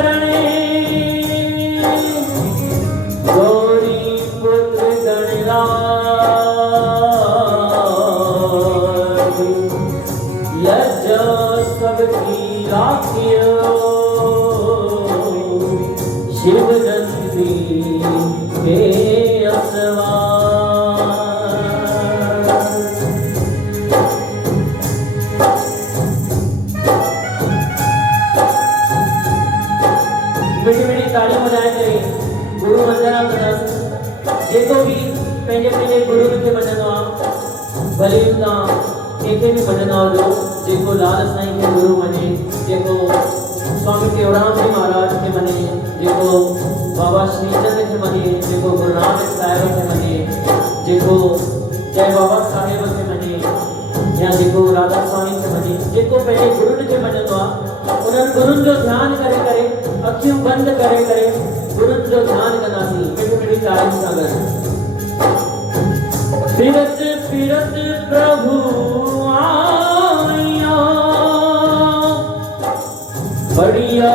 करणे गौरी पुत्र गणराज लज्जा सबकी राखियो शिव नंदी के गुरु वंदना कंदासीं जेको भी पंहिंजे गुरु खे मञंदो आहे भले तव्हां कंहिंखे बि मञंदा हुजो जेको लाल साईं खे गुरु मञे जेको स्वामी टेऊराम जी महाराज खे मञे जेको बाबा श्रीचंद खे मञे जेको गुरु नानक साहिब खे मञे जेको जय बाबा साहिब खे मञे या जेको राधा स्वामी खे मञे जेको पंहिंजे गुरुनि खे मञंदो आहे उन्हनि गुरुनि जो ध्यानु करे करे अखियूं बंदि करे करे गुरुनि जो ध्यानु कंदासीं मिठी तारीफ़ सां गॾु फिरत फिरत प्रभु आया बढ़िया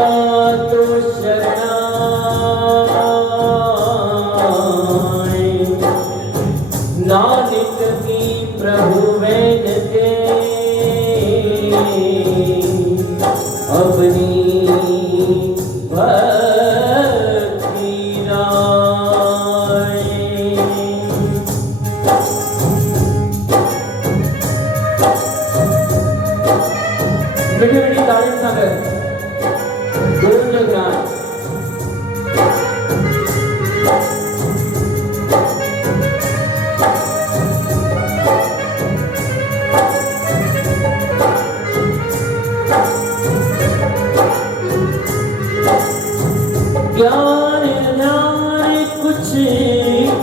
तो शरणाए नानक की प्रभु वेद के अपनी मिठी तारीफ़ सां गॾु गुरुनि जो ज्ञान ज्ञान ज्ञान कुछ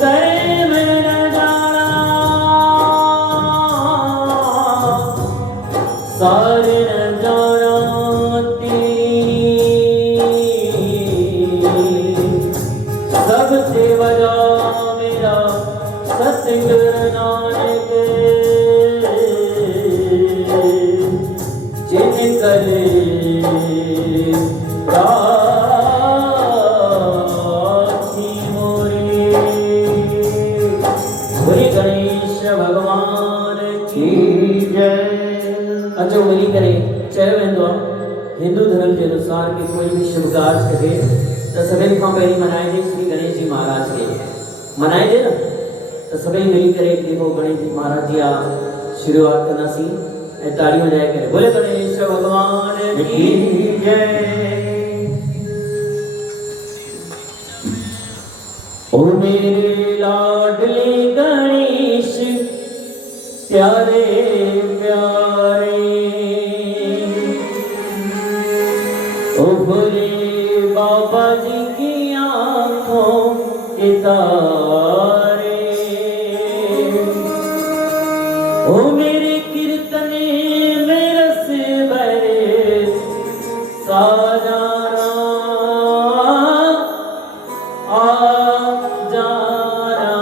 करे मैं न जाना सारे न जाना सबसे बड़ा मेरा सतगुरु नानक जिन करे भगवान की जय। अचो मिली करे चयो वेंदो आहे हिंदू धर्म के अनुसार कि कोई भी शुभ कार्य करे तो सभिनि खां पहिरीं मनाइजे श्री गणेश जी महाराज के मनाइजे न तो सभई मिली करे देखो गणेश जी महाराज जी शुरुआत कंदासीं ऐं ताड़ियूं वॼाए करे बोले गणेश भगवान की जय। ओ मेरे लाडले गणेश प्यारे प्यारे ओ भोले बाबा जी की आंखों के तारे ओ मेरे कीर्तने में रस भरे साजाना आ जाना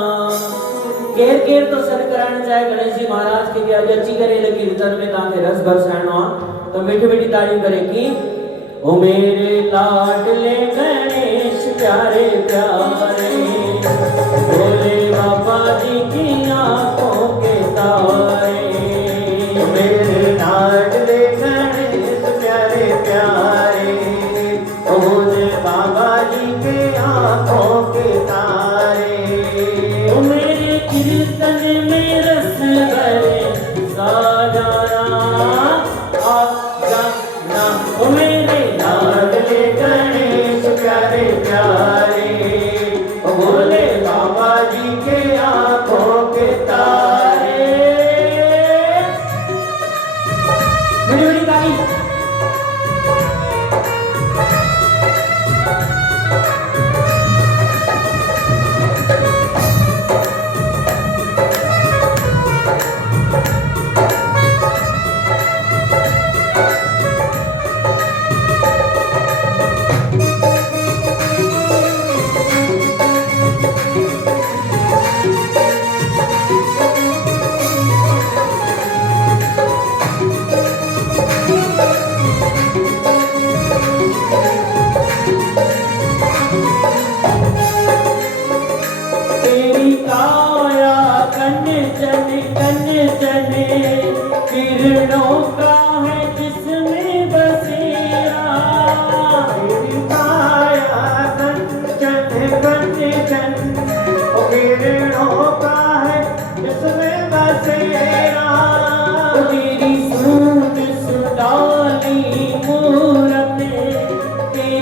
केर केर तो सर कराना चाहे गणेश जी महाराज के भी अची करे कीर्तन में ताके रस बरसाइणो आ तो मीठी मीठी तारीफ करे कि ओ मेरे लाडले गणेश प्यारे प्यारे भोले बाबा जी की आंखों के तारे मेरे लाडले गणेश प्यारे प्यारे भोले बाबा जी के आंखों के तारे ओ मेरे कीर्तन में रस भरे साजाना आ जाना ओ मेरे लाडले गणेश प्यारे प्यारे भोले बाबा जी के आंखों के तारे। बड़ी तारीफ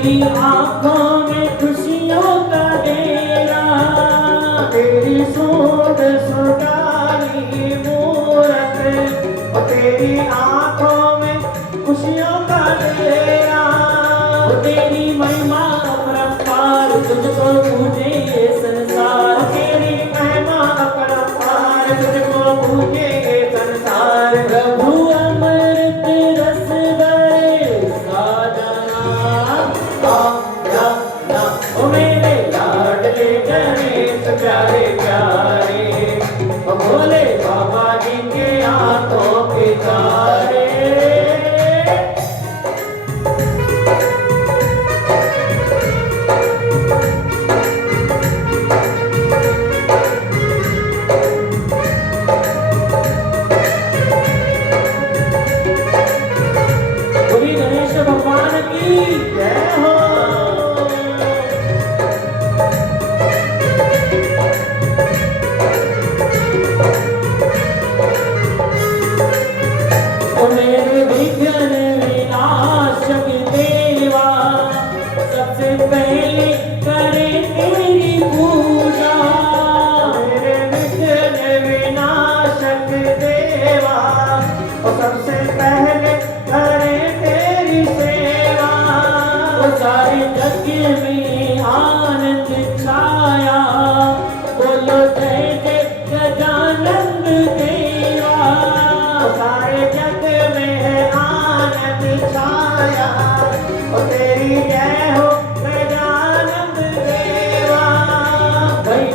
तेरी आंखों में खुशियों का डेरा, तेरी सूंड सुटाली मूरत, और तेरी आंखों में खुशियों का डेरा। तेरी महिमा अपरंपार, तुझको पूजे ये संसार। तेरी महिमा अपरंपार, तुझको पूजे ये संसार। प्रभु अमृत रस भरे साजना, आ जाना ओ मेरे लाडले गणेश प्यारे प्यारे, ओ भोले बाबा जी के आंखों के तारे। बोलिए गणेश भगवान की जय हो। ओ मेरे विघ्न विनाशक देवा, सबसे पहले करे तेरी पूजा। मेरे विघ्न विनाशक देवा, और सबसे पहले करे तेरी सेवा। ओ सारे जग में आनंद छाया, बोलो जय जय गजानंद देवा। सारे जग में है आनंद छाया, और तेरी जय हो गजानंद देवा। भाई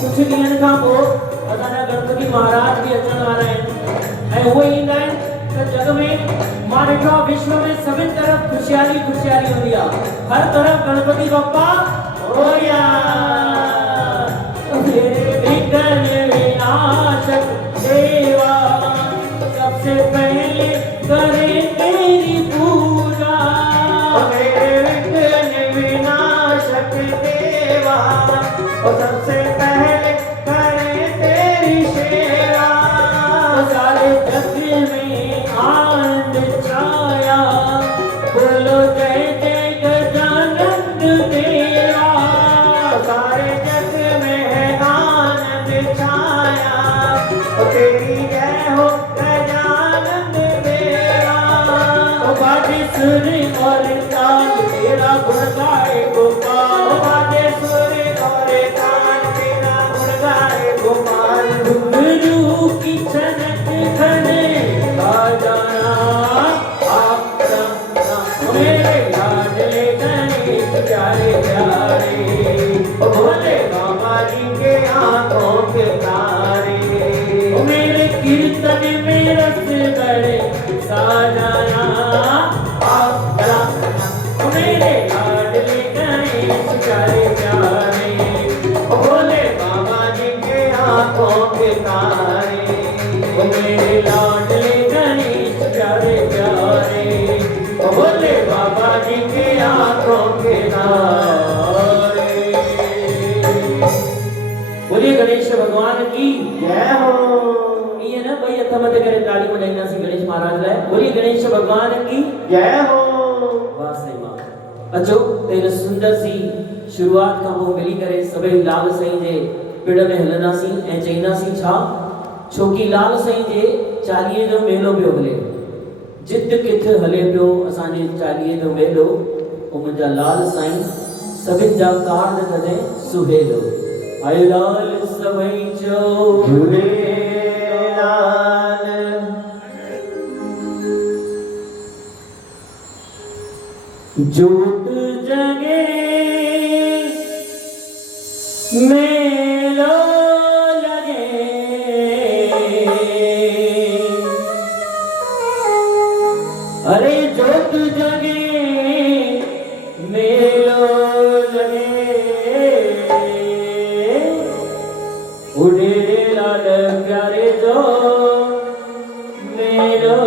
कुछ ॾींहंनि खां पोइ असांजा गणपति महाराज बि अचण वारा आहिनि ऐं उहे ईंदा आहिनि त जग में मां ॾिठो आहे विश्व में सभिनि तरफ़ खुशहाली खुशहाली हूंदी आहे। हर तरफ़ गणपति बप्पा मोरया। मेरे विघ्न विनाशक देवा, सबसे पहले करे तेरी पूजा। और मेरे विघ्न विनाशक देवा, और सबसे पहले करे तेरी सेवा। सारे जग में आनंद छाया, बोलो जय जय गजानंद देवा। सारे जग में है आनंद छाया, और तेरी जय हो गजानंद देवा। ओ बाजे सुर और ताल तेरा गुण गाए गोपाल। बाजे सुर और तान तेरा गुण गाए गोपाल। घुंघरू की छनक घने बाजाना, आपका मेरे लाडले गणेश प्यारे प्यारे। ओ भोले बाबा जी के आंखों के तारे। ओ मेरे कीर्तन में रस बड़े साजना, आपका मेरे लाडले गणेश प्यारे प्यारे। ओ भोले बाबा जी के आंखों के तारे। ओ मेरे लाडले गणेश प्यारे प्यारे। ओ भोले बाबा जी के आंखों के तारे। बोलिए गणेश भगवान की जय हो। ये ना भाई हथ मत करे ताली बजाईंदासीं गणेश महाराज लाइ। बोलिए गणेश भगवान की जय हो। वाह साईं वाह। अचो त हिन सुंदर सी शुरूआत खां पोइ मिली करे सभई लाल साईं जे पिड़ में हलंदासीं ऐं चईंदासीं छा, छोकी लाल साईं जे चालीहे जो मेलो पियो हले। जिद किथ हले पियो असांजे चालीहे जो मेलो। ओ मुंहिंजा लाल साईं सभिनि जा कार्ड कॾहिं सुहेलो। आयो लाल सभई चओ झूलेलाल। जोत जगे मेलो लगे, अरे जोत जगे मेलो लगे। उड़े लाल प्यारे जो मेलो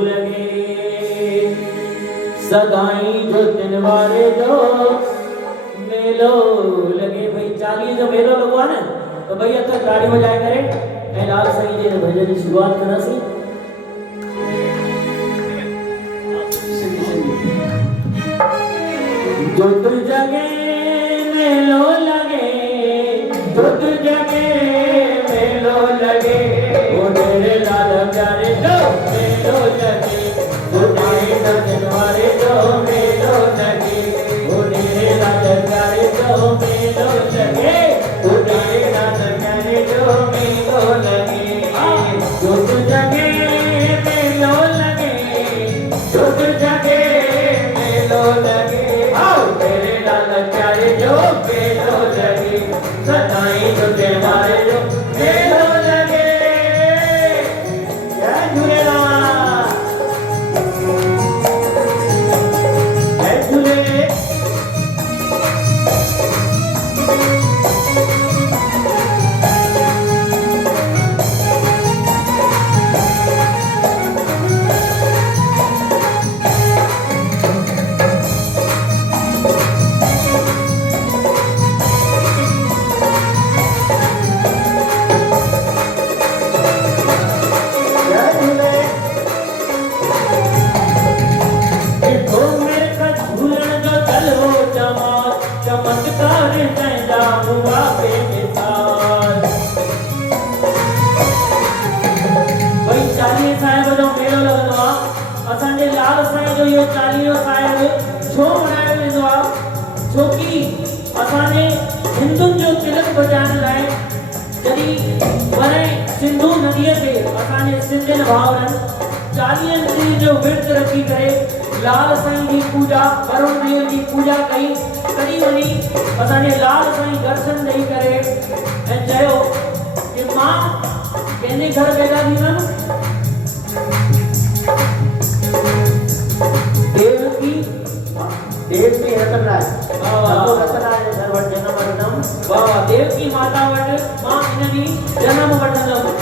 लगे। सदाई जो दिन वारे जो मेलो लगे। भाई चालीहे जो मेलो लगो आहे न, तो भाई हथ ताड़ी वजाए करे ऐं लाल साईं जे भजन जी शुरूआत कंदासीं। सिंधी जुट जगे मेलो लगे, जुट जगे मेलो लगे, वो मेरे लाल प्यारे जो मेलो लगे, बुढ़ाई नजवारे जो मेलो लगे, वो मेरे लाल प्यारे जो मेलो लगे, बुढ़ाई नजवारे जो मेलो लगे, जुट जगे मेलो लगे, जुट जगे मेलो लगे, मेरे लाल प्यारे जो मेलो लगे, सदाई तुझे मारे जो मेलो लगे। जय झूलेलाल, जय झूले। चमत्कार तैजा हुआ बेमिसाल। भाई चालीहे साहिब जो मेलो लगंदो आहे, असांजे लाल साईं जो इहो चालीहो साहिब छो मनायो वेंदो आहे? छोकी असांजे हिंदुनि जो तिलक बचाइण लाइ जॾहिं वरे सिंधु नदीअ ते असांजे सिंधियुनि भाउरनि 40 ॾींहं जो विर्त रखी करे लाल साईं जी पूजा, वरुण देव जी पूजा कई, तॾहिं वञी असांजे लाल साईं दर्शन ॾेई करे ऐं चयो कि मां कंहिंजे घर पैदा थींदमि? देवकी रतनराय, रतनराय जे घर वटि जनम वठंदमि। वाह, देवकी माता वटि मां इन ॾींहुं जनम वठंदमि।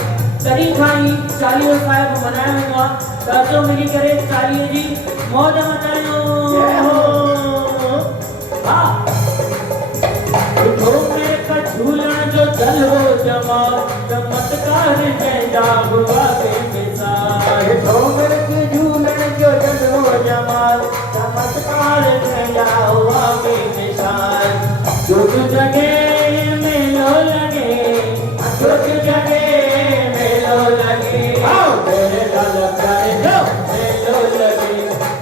तॾहिं खां ई चालीहो साहिब मनायो वेंदो आहे। त अचो मिली करे चालीहे जी मौज मचायूं। जय हो। हा, झूलण जो जलवो जमा, चमत्कार जंहिंजा हुआ बेमिसाल। झूलण जो जलवो जमा, चमत्कार जंहिंजा हुआ बेमिसाल। जुट जगे मेलो लगे, जुट जगे मेलो लगे, मेरे लाल प्यारे जो मेलो लगे,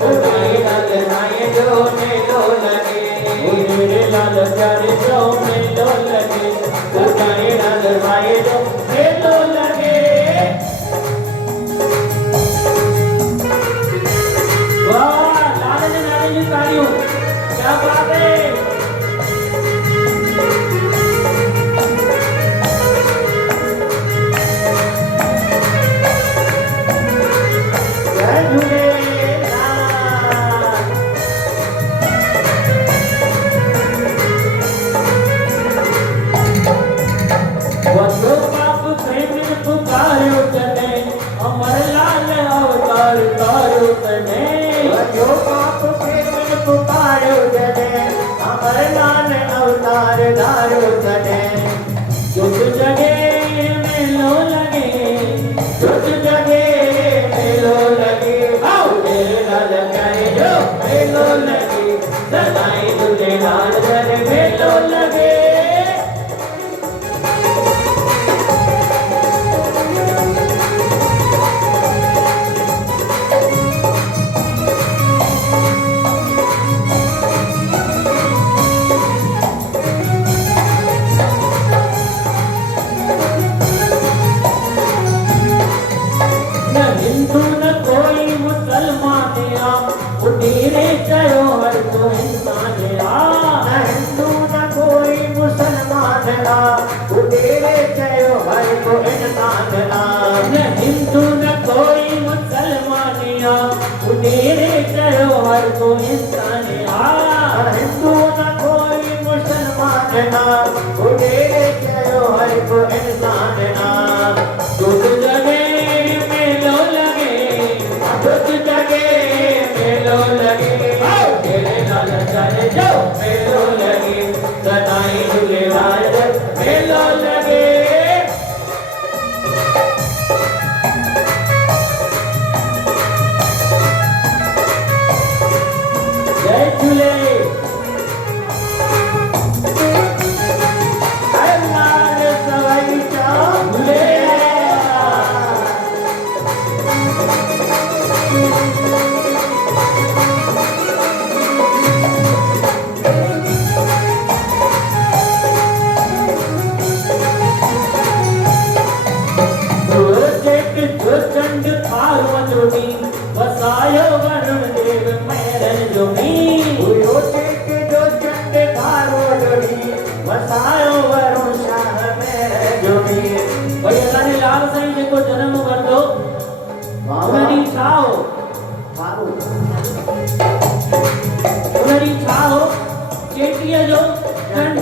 उठाई लाल नाये जो मेलो लगे, मेरे लाल प्यारे जो मेलो लगे, उठाई लाल नाये जो मेलो लगे। वाह, लाल ने नारे की तालियों, क्या बात है। जय झूलेलाल। वसो पाप प्रेम पुकारो तने, अमर लाल अवतार तारो तने। वसो पाप प्रेम पुकारो तने, अमर लाल अवतार तारो तने। जुट जगे मेलो लगे, जुट जगे मेलो लगे, मेरे लाल प्यारे जो मेलो लगे, सदाई तुझे लाल घर मेलो लगे। हिंदू न कोई मुसलमान आ, उठीरे चयो हर को इंसान आ। हिंदू न कोई मुसलमान आ, उठीरे चयो हर को इंसान आ। हिंदू न कोई मुसलमान आ, उठीरे चयो हर को इंसान आ। हिंदू न कोई मुसलमान आ, उठीरे चयो हर को इंसान आ। जुट जगे मेलो लगे, जुट जगे मेलो लगे, तेरे लाल प्यारे जो मेलो लगे, सदाई झूलेलाल मेलो लगे। जय झूले। जो चंड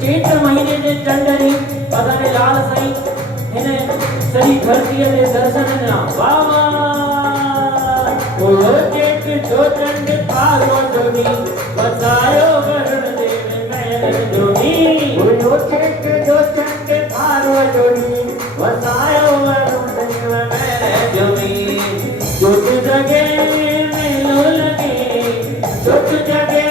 चेत्र महीने जे चंड री असांजे लाल साईं हिन सॼी धरतीअ ते दर्शन ॾिना। वाह वाह। ओयो चेत जो चंड पारो जोनी वसायो वरुण देव महर जोनी। ओयो चेत जो चंड पारो जोनी वसायो वरुण देव महर जोनी। जुट जगे मेलो लगे जुट जगे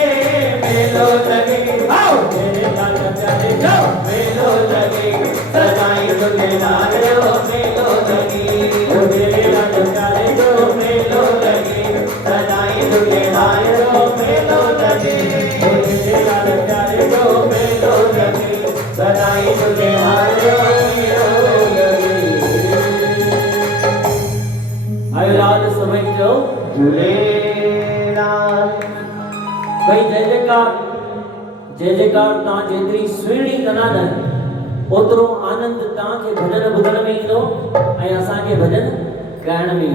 मेलो लगे आओ मेरे लाल प्यारे जाओ मेलो लगे सजाई दुल्हे लाल रो मेलो लगे ओ मेरे लाल प्यारे जो मेलो लगे सजाई दुल्हे लाल रो मेलो लगे ओ मेरे लाल प्यारे जो मेलो लगे सजाई दुल्हे लाल रो मेलो लगे। आयो लाल समय जो झूलेलाल। भाई जय जयकार तव्हां जेतिरी सुहिणी कंदा न ओतिरो आनंद तव्हांखे भॼन ॿुधण में ईंदो ऐं असांखे भॼन ॻाइण में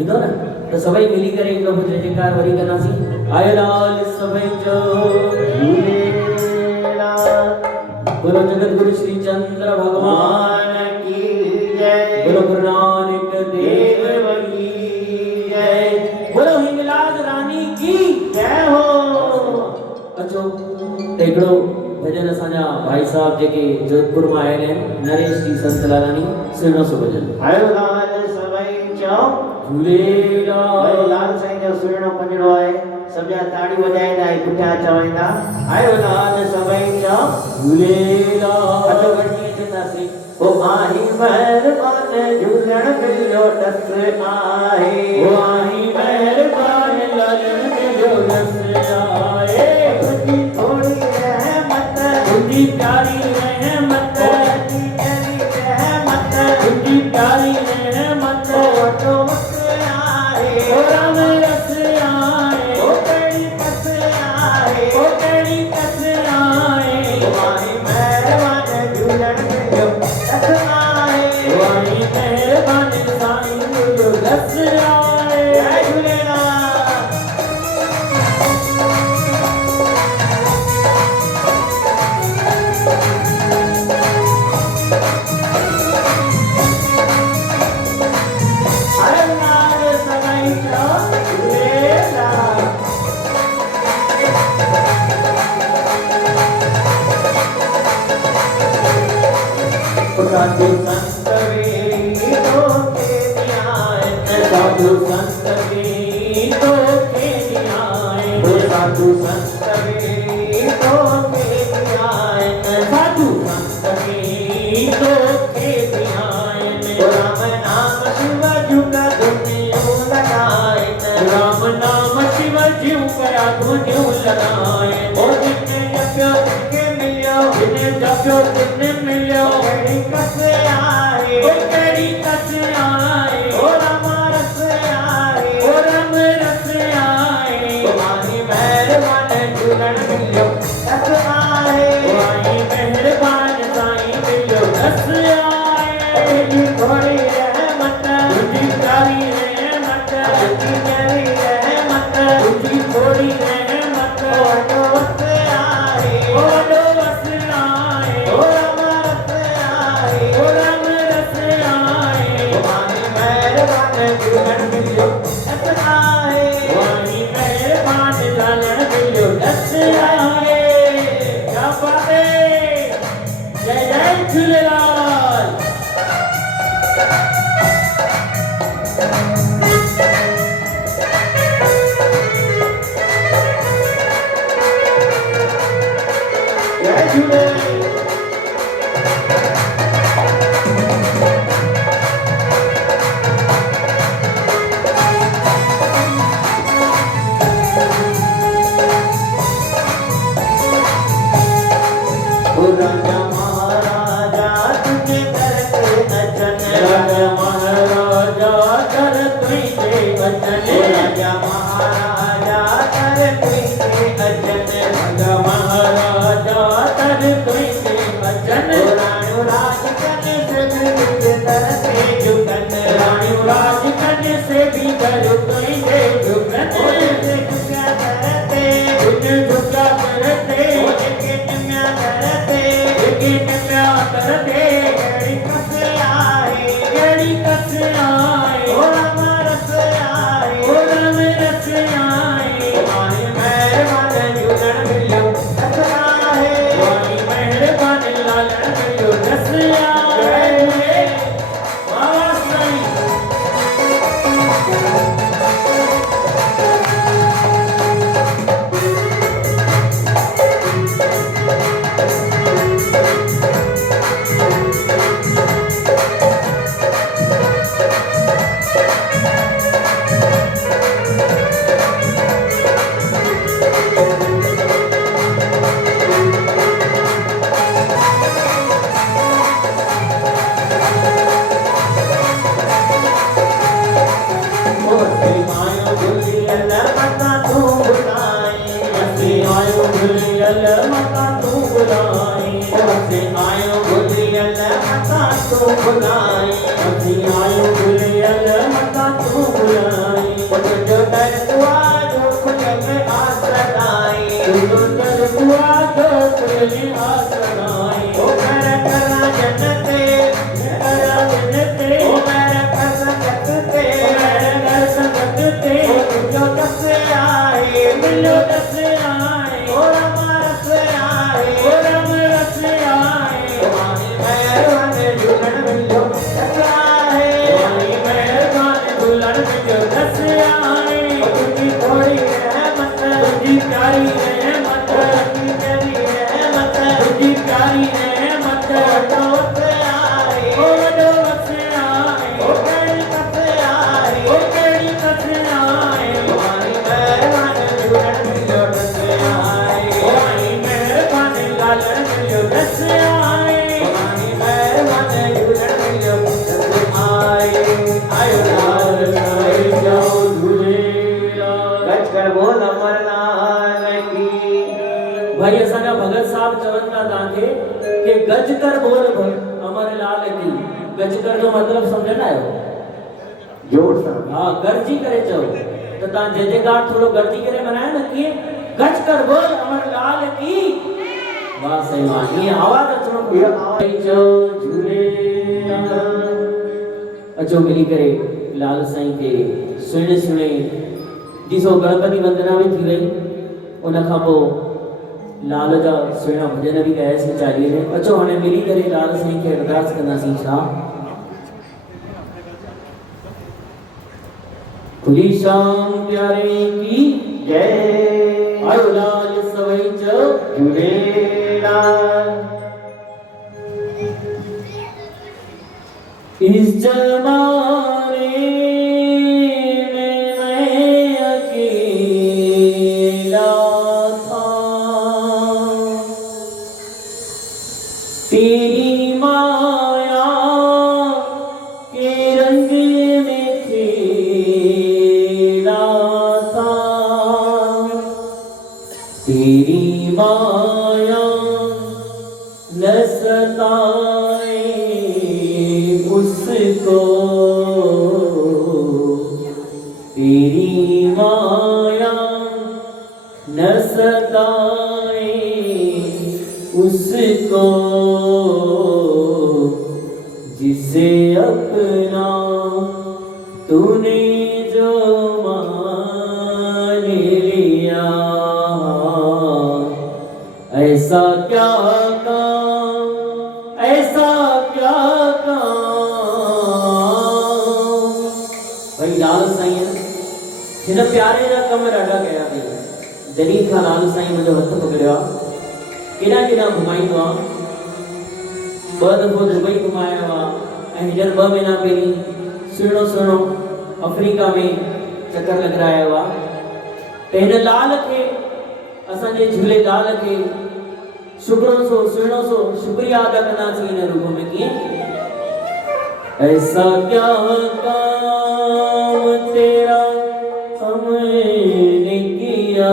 ईंदो न। त सभई मिली करे हिकु दफ़ो जय जयकार वरी कंदासीं। आयो लाल सभई जो झूलेलाल। बोलो जगत गुरु श्री चंद्र भगवान की जय। बोलो गुरु नानक देव की जय। बोलो हिंगलाज रानी की जय हो। अचो हिकिड़ो भजन असांजा भाई साहब जेके जोधपुर मां आयल आहिनि नरेश जी संत लालानी सुहिणो सो भजन। आयो लाल सभई चओ झूलेलाल। लाल साईं जो सुहिणो पंजड़ो आहे। सभु ॼणा ताड़ी वॼाईंदा ऐं पुठियां चवंदा आयो लाल सभई चओ झूलेलाल। अचो गॾिजी चवंदासीं ओ आही महिरबान झूलण मिलियो डस आहे। ओ आही महिरबान लालण मिलियो डस आहे। तुंहिंजी थोड़ी रहमत तुंहिंजी प्यारी रहमत तुंहिंजी प्यारी रहमत तुंहिंजी प्यारी रहमत वॾो वक़्त आहे। ओ राम रस आहे ओ कहिड़ी कस आहे। ओ कहिड़ी कस आहे। ओ आही महिरबान झूलण मिलियो डस आहे। ओ आही महिरबान साईं मिलियो डस आहे। जय झूलेलाल। साधु संत वीरों के न्याय साधु संत वीरों के न्याय साधु संत वीरों के न्याय साधु संत वीरों के न्याय राम नाम शिव जुगा दुनिया लगाए राम नाम शिव जीव कया दुनिया लगाए ओ जितने जप्यो तिनके मिलो जिन्हें जप्यो तिन्ने मिलो केड़ी कस आए ओ केड़ी कस आए ओ राम रस आए ओ राम रस आए ओ माही मेहरबान झूलण मिलो रस आए ओ आई मेहरबान साईं मिलो रस आए तुझी थोड़ी रहमत तुझी प्यारी रहमत तुझी प्यारी रहमत तुझी थोड़ी रहमत ओ वॾो वक़्त आए ओ वॾो वक़्त आए ओ राम रस आए ओ राम रस आए ओ माही मेहरबान झूलण मिलो रस आए ओ आई मेहरबान झूलण मिलो रस आए। क्या बात है। जय जय झूलेलाल। जय झूलेलाल। राजा महाराजा तुझे करते नचन राजा महाराजा कर तुझे वचन राजा महाराजा कर तुझे वचन राजा महाराजा कर तुझे वचन राणू राज करने से भी तरते झुकन राणू राज करने से भी तुझे झुकन झुका करते झुका करते भुलियल मता तू बुलाई से आयो भुलियल मता तू बुलाई असी आयो भुलियल मता तू बुलाई जो डर हुआ जो खुद में आसराई जो डर हुआ जो खुद में आसराई ओ मेरा करा जन्नते मेरा जन्नते ओ मेरा कर सकते मेरा कर सकते जो दस आए मिलो दस आए ओ हमारा से आए और हम रस आए तुम्हारी मेहरबानी जुगन मिलो दस आए तुम्हारी मेहरबानी दुल्हन में जो दस आए तुझी थोड़ी रहमत तुझी प्यारी रहमत तुझी तेरी रहमत तुझी प्यारी रहमत तो से आए ओ दो बस आए ओ कड़ी कस आए ओ केड़ी बस आए तुम्हारी मेहरबानी जुगन मिलो दस आए तुम्हारी मेहरबानी लालन में जो दस आए तुम्हारी मेहरबानी जुगन मिलो दस आए आयो लाल आए जाओ झूलेलाल गज कर बोल अमरनाथ की भाई असांजा भगत साहब चवनि था तव्हांखे कि गज कर बोल अमरलाल की गज कर जो मतलब सम्झंदा आहियो जोर सां हा गरजी करे चओ त तव्हां जयकार थोरो गरजी करे मनायो न कीअं गज कर बोल अमरलाल की वाह सही वाह ईअं आवाज़ अचणो इहा खपे आवाज़ चओ झूलेलाल अचो मिली करे लाल साईं खे सुहिणे सुहिणे ॾिसो गणपति वंदना बि थी वई उन खां पोइ लाल जा सुहिणा भॼन बि ॻायासीं चालीहे में अचो हाणे मिली करे लाल साईं खे अरदास कंदासीं छा खुली शाम प्यारे की जय आयो लाल सवई चओ झूलेलाल इस जमाने में मैं अकेला था तेरी माया के रंग में खेला था तेरी माया न सताए उसको तेरी माया न सताए उसको जिसे अपना तूने जो मान लिया ऐसा क्या काम ऐसा क्या काम भाई लाल साईं हिन प्यारे जा कम ॾाढा कया अथई जॾहिं खां लाल साईं मुंहिंजो हथ पकड़ियो आहे केॾा केॾा घुमाईंदो आहे ॿ दफ़ो दुबई घुमायो आहे ऐं हींअर 2 महीना पहिरीं सुहिणो सुहिणो अफ्रीका में चकर लॻारायो आहे त हिन लाल खे असांजे झूलेलाल खे शुक्रो सो सुहिणो सो शुक्रिया अदा कंदासीं हिन रूप में कीअं ऐसा क्या काम तेरा हमने किया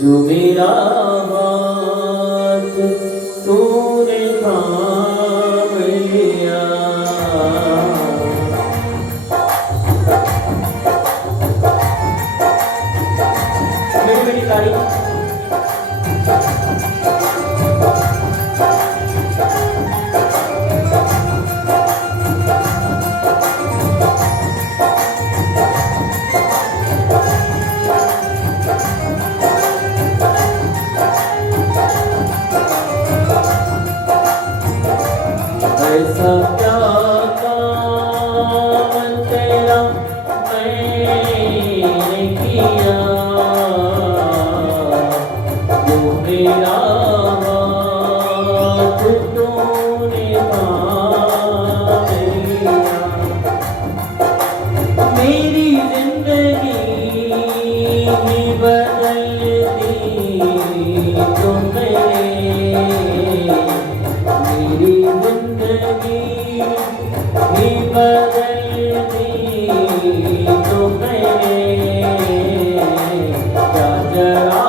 जो मेरा हाथ तूने थाम लिया मेरी मेरी तारीफ ऐसा क्या काम तेरा मैंने किया जो मेरा हाथ तूने थाम लिया मेरी जिंदगी ही बदल दी तुमने मेरी जिंदगी ही बदल दी तुमने क्या जरा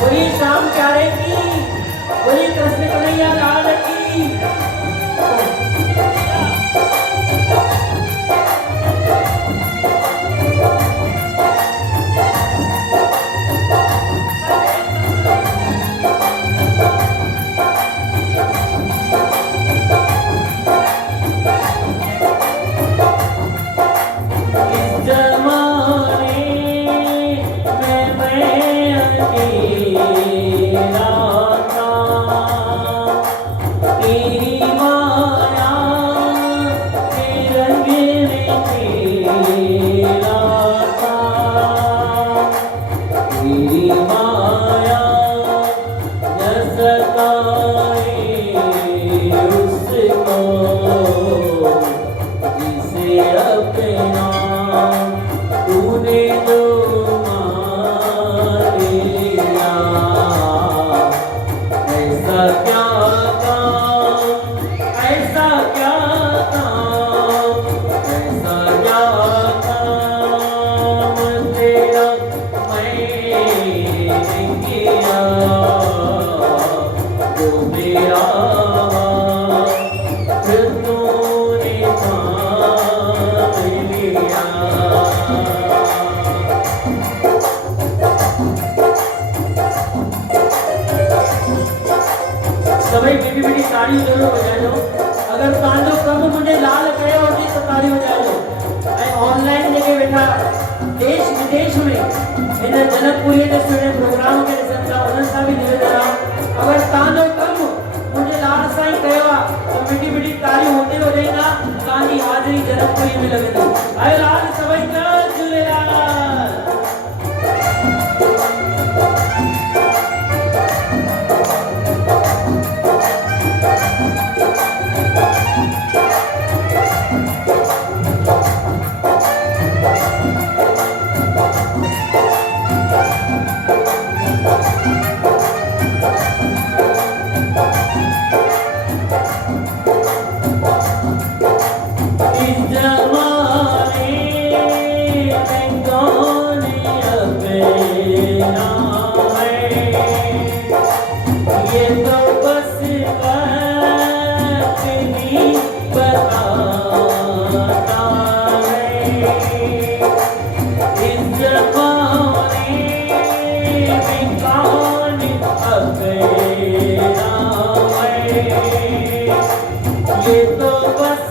बोलिए श्याम प्यारे की, बोलिए कृष्ण कन्हैया लाल की। इस जमाने में मैं अकेला था, तेरी माया के रंग में खेला था, तेरी माया न सताए उसको जिसे अपना तूने जो मान लिया। ऐसा क्या काम, ऐसा क्या काम, ऐसा क्या काम तेरा मैंने किया जो मेरा फिर तूने मान लिया। सभी बेटी बेटी ताली जरूर बजा लो। अगर तांडव प्रभु मुझे लाल कहे होती तो ताली बजा लो। ऐं ऑनलाइन जेके वेठा देश विदेश में इन जनकपुरी ते सुने प्रोग्राम के ॾिसनि था उन्हनि सां बि निवेदन आहे, अगर तांडव प्रभु मुझे लाल साईं कयो आहे तो मिठी मिठी ताली होते वॼाईंदा, तव्हांजी हाज़िरी जनकपुरी में लॻंदी। आयो लाल सभई जय झूलेलाल। इस जमाने में कौन अपना है, ये तो बस वक्त ही बताता है। इस जमाने में कौन अपना है, ये तो बस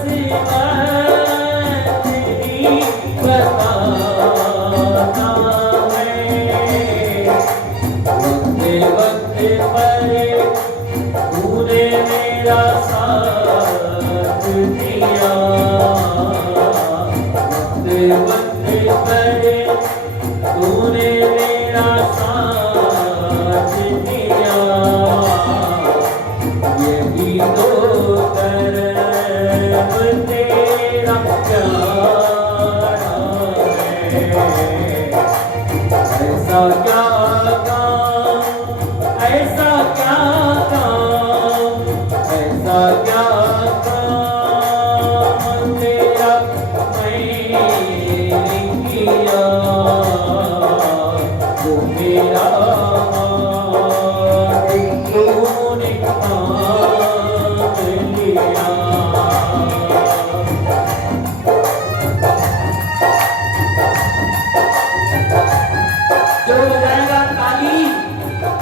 वक्त ही बताता है। वक्त पर तूने मेरा साथ दिया, वक्त पर तूने मेरा साथ दिया। यही तो कर्म तेरा प्यारा है। ऐसा क्या काम, ऐसा क्या काम, ऐसा क्या काम तेरा मैंने किया जो मेरा तूने मान लिया। जो बजाएगा ताली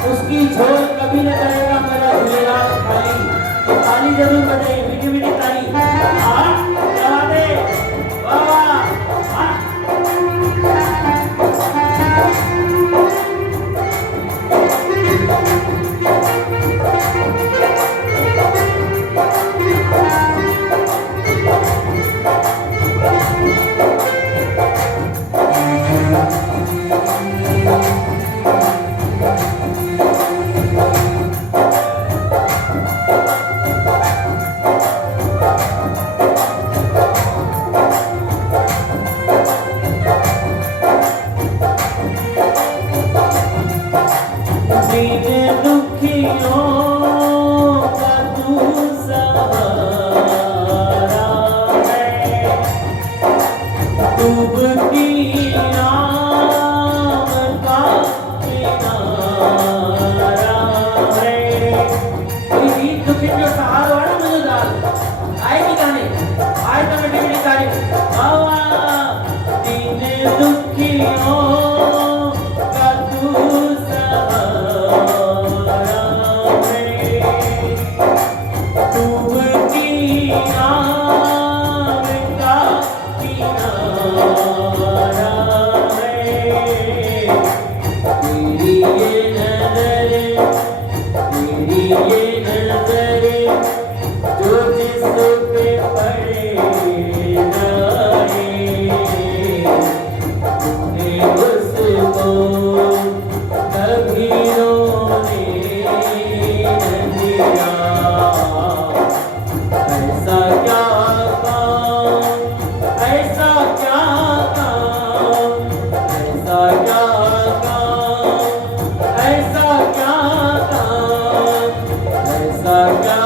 उसकी झोल कभी न करेगा मेरा झूलेलाल खाली। तो ताली जरूर बजाइए, मीठी मीठी ताली। हाँ, दबा दे, वाह वाह, हाँ। दुखियों का तू सहारा है, डूबती नाव का किनारा है। तेरी ये नजर, तेरी ये नजर जो जिस पे पड़े जाए, तूने उसको कभी रोने न दिया। ऐसा क्या काम, ऐसा क्या काम, ऐसा क्या काम, ऐसा क्या काम, ऐसा क्या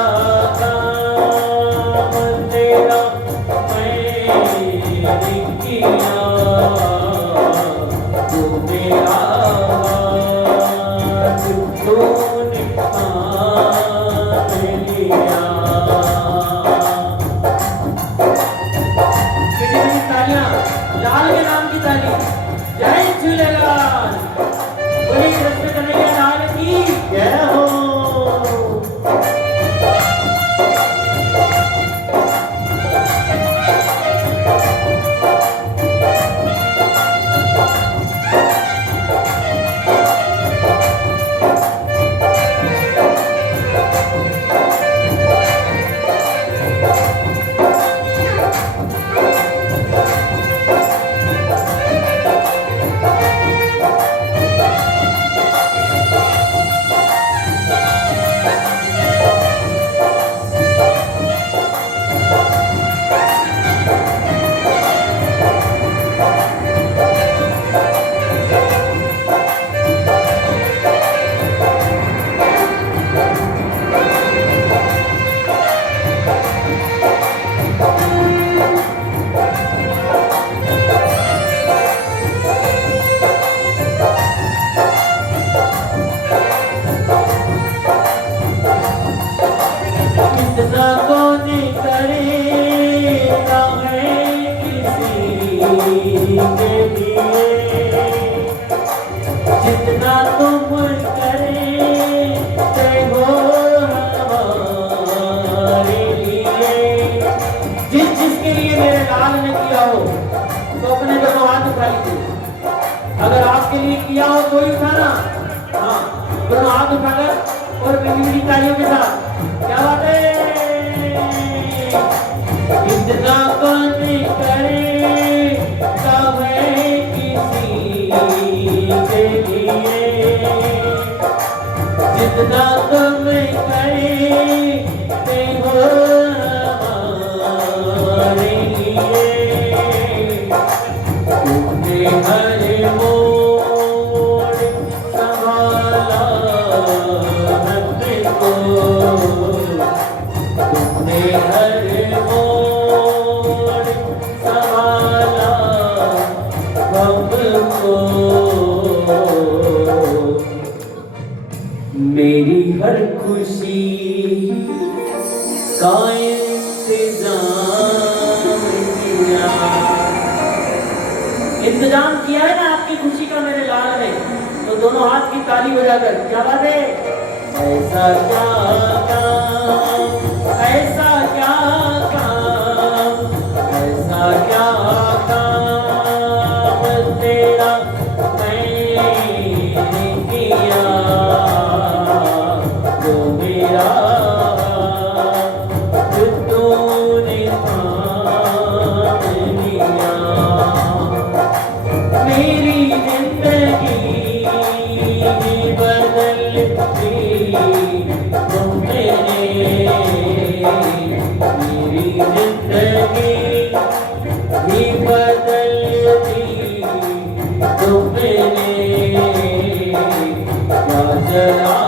काम तेरा मैंने किया, तू मेरा तूने मान लिया। तालियां, लाल के नाम की ताली। जय झूलेलाल, बोलिए कृष्ण कन्हैया लाल की जय हो। इतना कौन करेगा है किसी के लिए, जितना तुम करते हो हमारे लिए। जिसके लिए मेरे लाल ने किया हो तो अपने दोनों हाथ उठा लीजिए। अगर आपके लिए किया हो तो ही उठाना, हाँ दोनों हाथ उठाकर और मिली तालियों के साथ। क्या बात है, इतना कौन करेगा है किसी के लिए, जितना तुम करते हो हमारे लिए। तुमने हर मोड़ संभाला हमको, तुमने हर मोड़ संभाला हमको। मेरी हर खुशी का इंतजाम किया है ना आपकी खुशी का मेरे लाल ने, तो दोनों हाथ की ताली बजाकर क्या बात है। ऐसा क्या काम, ऐसा क्या काम, ऐसा क्या काम तेरा मैंने किया, जो मेरा तूने मान लिया। मेरी जिंदगी बदल दी तुमने, मेरी जिंदगी भी बदल दी तुमने। क्या जरा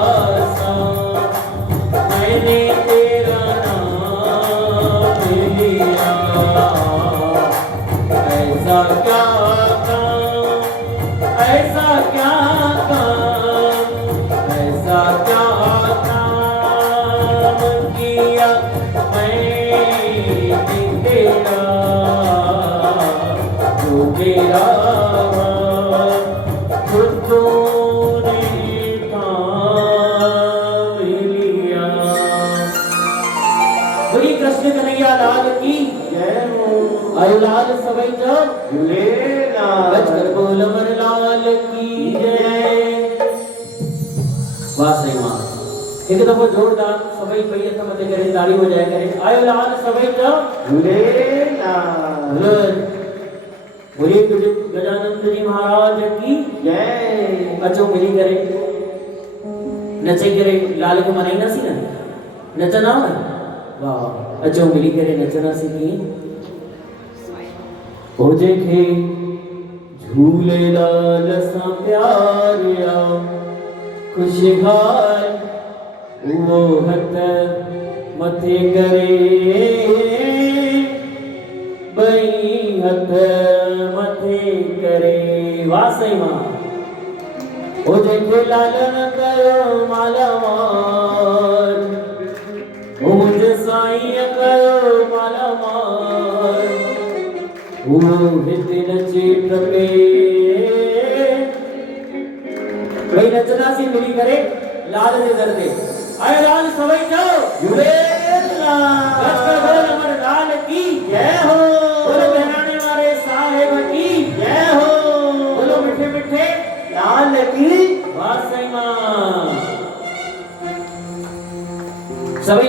सा मैंने तेरा नाम लिया। ऐसा क्या काम, ऐसा क्या काम, ऐसा क्या काम किया मैंने तेरा, जो मेरा खुदों ने थाम लिया। बोलिए कृष्ण कन्हैया लाल की जय हो। आयो लाल सवई जो झूलेलाल। बचकर बोल अमर लाल की जय। वाह सही मां एक दफो जोरदार सभई पई त मते करे ताड़ी हो जाए करे। आयो लाल सभई जो झूलेलाल। बोलिए गजानंद जी महाराज की जय। अचो मिली करे नचे करे लाल के मनाई ना सी ना नचना है। वाह अचो मिली करे नचना सी की हो जेखे झूले लाल सा प्यारिया खुशहाल वो हथ मथे करे बई हथ मथे करे। वाह सही मां ओ जेके लालन कयो मालामाल ओ मुझे साईं कयो मालामाल वो हिते नचे टपे भाई नचना सी मिली करे लाल दे दर दे। आए लाल सवई जो झूलेलाल। बचकर बोल अमर लाल की जय हो। बोलो बहराने वाले साहेब की जय हो। बोलो मिठे मिठे लाल की वाह सही मां सवई